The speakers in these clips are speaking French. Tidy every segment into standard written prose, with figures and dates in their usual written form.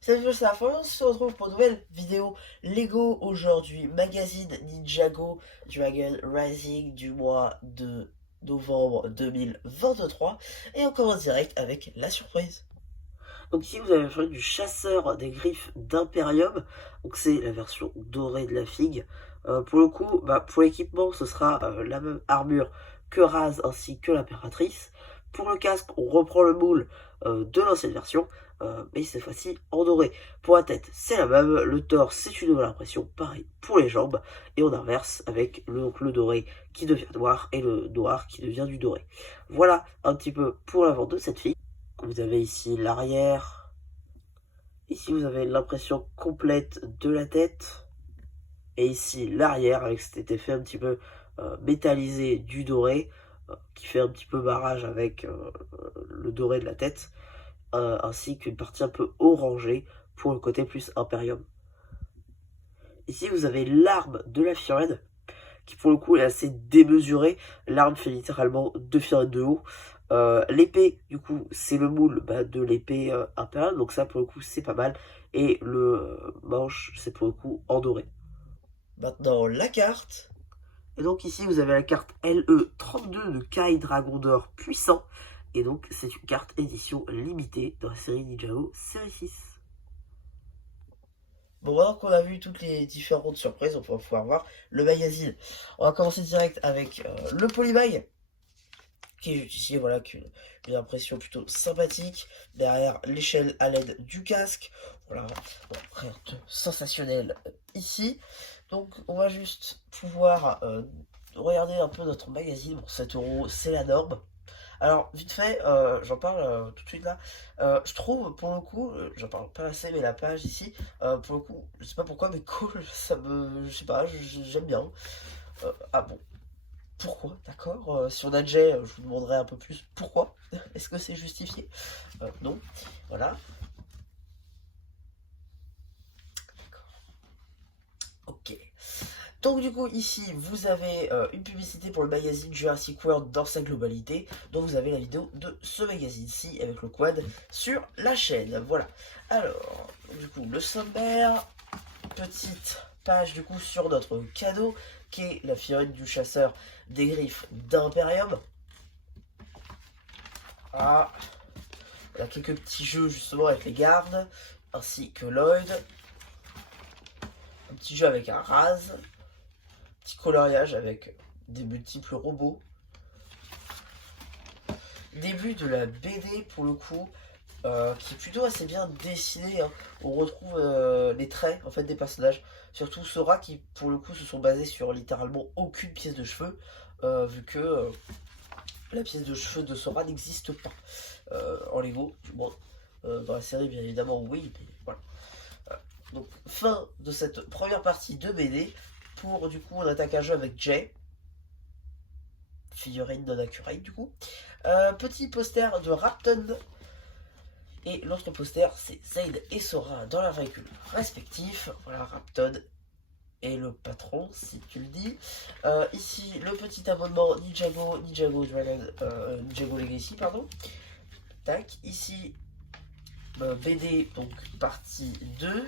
Salut, c'est la fin, on se retrouve pour une nouvelle vidéo Lego aujourd'hui, magazine Ninjago Dragon Rising du mois de novembre 2023 et encore en direct avec la surprise. Donc ici vous avez la version du chasseur des griffes d'Imperium, donc c'est la version dorée de la figue. Pour le coup, pour l'équipement ce sera la même armure que Raz ainsi que l'impératrice. Pour le casque on reprend le moule de l'ancienne version, mais cette fois-ci en doré. Pour la tête c'est la même, le torse c'est une nouvelle impression, pareil pour les jambes, et on inverse avec le doré qui devient noir et le noir qui devient du doré. Voilà un petit peu pour l'avant de cette figue. Vous avez ici l'arrière. Ici, vous avez l'impression complète de la tête. Et ici, l'arrière, avec cet effet un petit peu métallisé du doré, qui fait un petit peu barrage avec le doré de la tête, ainsi qu'une partie un peu orangée pour le côté plus Imperium. Ici, vous avez l'arme de la Firen, qui pour le coup est assez démesurée. L'arme fait littéralement 2 Firen de haut. L'épée, du coup, c'est le moule de l'épée impériale, donc ça pour le coup c'est pas mal. Et le manche, c'est pour le coup en doré. Maintenant la carte. Et donc ici vous avez la carte LE32 de Kai Dragon d'Or puissant. Et donc c'est une carte édition limitée dans la série Ninjago série 6. Bon, maintenant qu'on a vu toutes les différentes surprises, on va pouvoir voir le magazine. On va commencer direct avec le polybag, qui est ici, voilà, une impression plutôt sympathique. Derrière l'échelle à l'aide du casque. Voilà, bon, rien de sensationnel ici. Donc on va juste pouvoir regarder un peu notre magazine. Bon, 7 €, c'est la norme. Alors, vite fait, j'en parle tout de suite là. Je trouve, pour le coup, j'en parle pas assez, mais la page ici, pour le coup, je sais pas pourquoi, mais cool, ça me. Je sais pas, j'aime bien. Ah bon, pourquoi, d'accord? Si on a Jay, je vous demanderai un peu plus pourquoi. Est-ce que c'est justifié? Non. Voilà. D'accord. Ok. Donc du coup ici vous avez une publicité pour le magazine Jurassic World dans sa globalité. Donc vous avez la vidéo de ce magazine-ci avec le quad sur la chaîne. Voilà. Alors, du coup le sommaire, petite page du coup sur notre cadeau qui est la figurine du chasseur des griffes d'Imperium. Ah, il y a quelques petits jeux justement avec les gardes ainsi que Lloyd. Un petit jeu avec un Raz. Petit coloriage avec des multiples robots. Début de la BD pour le coup, qui est plutôt assez bien dessiné, hein. On retrouve les traits en fait des personnages, surtout Sora qui pour le coup se sont basés sur littéralement aucune pièce de cheveux, vu que la pièce de cheveux de Sora n'existe pas en Lego, du moins dans la série bien évidemment oui, mais voilà. Donc fin de cette première partie de BD. Pour du coup on attaque un jeu avec Jay, figurine non accurate du coup. Petit poster de Rapton. Et l'autre poster, c'est Zaid et Sora dans leurs véhicules respectifs. Voilà, Rapton et le patron, si tu le dis. Ici, le petit abonnement Ninjago Dragon, Ninjago Legacy, pardon. Tac, ici, BD, donc partie 2.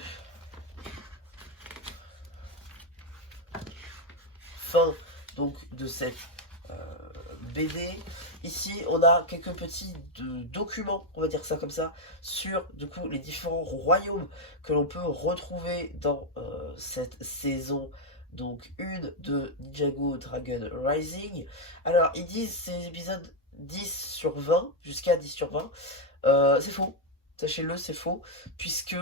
Fin, donc, de cette BD. Ici, on a quelques petits documents, on va dire ça comme ça, sur du coup les différents royaumes que l'on peut retrouver dans cette saison. Donc une de Ninjago Dragon Rising. Alors ils disent ces épisodes 10 sur 20, jusqu'à 10 sur 20. C'est faux, sachez-le, c'est faux, puisque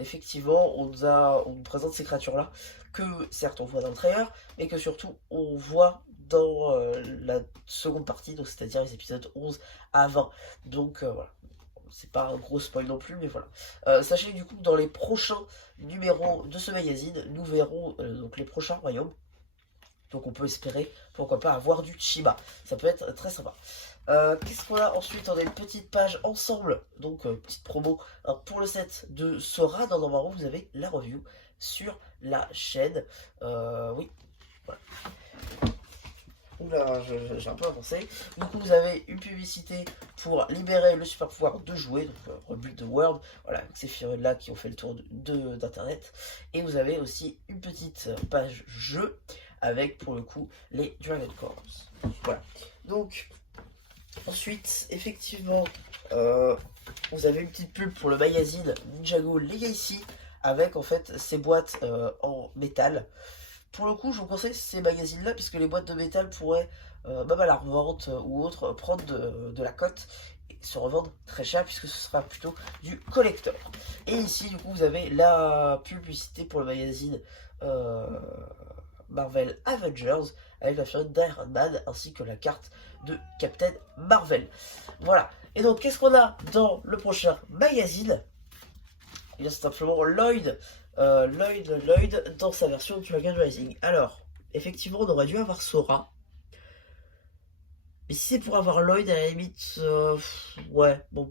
effectivement, on nous présente ces créatures-là que certes on voit dans le trailer, mais que surtout on voit dans la seconde partie, donc c'est-à-dire les épisodes 11 à 20. Donc voilà, c'est pas un gros spoil non plus, mais voilà. Sachez du coup que dans les prochains numéros de ce magazine, nous verrons donc les prochains royaumes. Donc on peut espérer, pourquoi pas, avoir du Chiba. Ça peut être très sympa. Qu'est-ce qu'on a ensuite? On a une petite page ensemble, donc petite promo hein, pour le set de Sora. Dans Normaro, vous avez la review sur la chaîne. Oui, voilà. Oula, j'ai un peu avancé. Du coup, vous avez une publicité pour libérer le super pouvoir de jouer, donc Rebuild the World, voilà, ces filles-là qui ont fait le tour d'internet. Et vous avez aussi une petite page jeu avec pour le coup les Dragon Corps. Voilà. Donc, ensuite, effectivement, vous avez une petite pub pour le magazine Ninjago Legacy avec en fait ces boîtes en métal. Pour le coup, je vous conseille ces magazines-là, puisque les boîtes de métal pourraient, même à la revente ou autre, prendre de la cote et se revendre très cher, puisque ce sera plutôt du collector. Et ici, du coup, vous avez la publicité pour le magazine Marvel Avengers, avec la figurine d'Iron Man, ainsi que la carte de Captain Marvel. Voilà. Et donc, qu'est-ce qu'on a dans le prochain magazine? Il y a simplement Lloyd dans sa version Dragon Rising. Alors, effectivement, on aurait dû avoir Sora. Mais si c'est pour avoir Lloyd, à la limite, ouais, bon,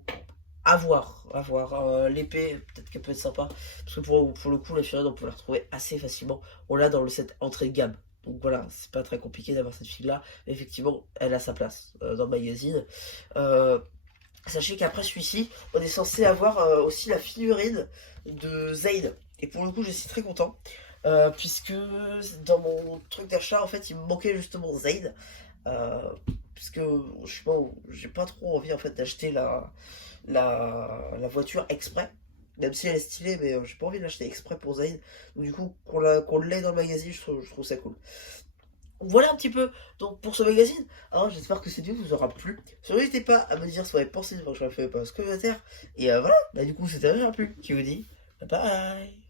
à voir, à voir. L'épée, peut-être qu'elle peut être sympa. Parce que pour le coup, la figurine, on peut la retrouver assez facilement. On l'a dans le set entrée de gamme. Donc voilà, c'est pas très compliqué d'avoir cette fille-là. Mais effectivement, elle a sa place dans le magazine. Sachez qu'après celui-ci, on est censé avoir aussi la figurine de Zayn. Et pour le coup, je suis très content. Puisque dans mon truc d'achat, en fait, il me manquait justement Zayn. Puisque je sais pas, j'ai pas trop envie en fait d'acheter la voiture exprès. Même si elle est stylée, mais j'ai pas envie de l'acheter exprès pour Zayn. Donc du coup, qu'on l'ait dans le magazine, je trouve ça cool. Voilà un petit peu donc pour ce magazine. Alors j'espère que cette vidéo vous aura plu. Surtout n'hésitez pas à me dire ce que vous avez pensé de votre choix de commentaire. Et voilà, bah du coup c'était déjà plu qui vous dit bye bye.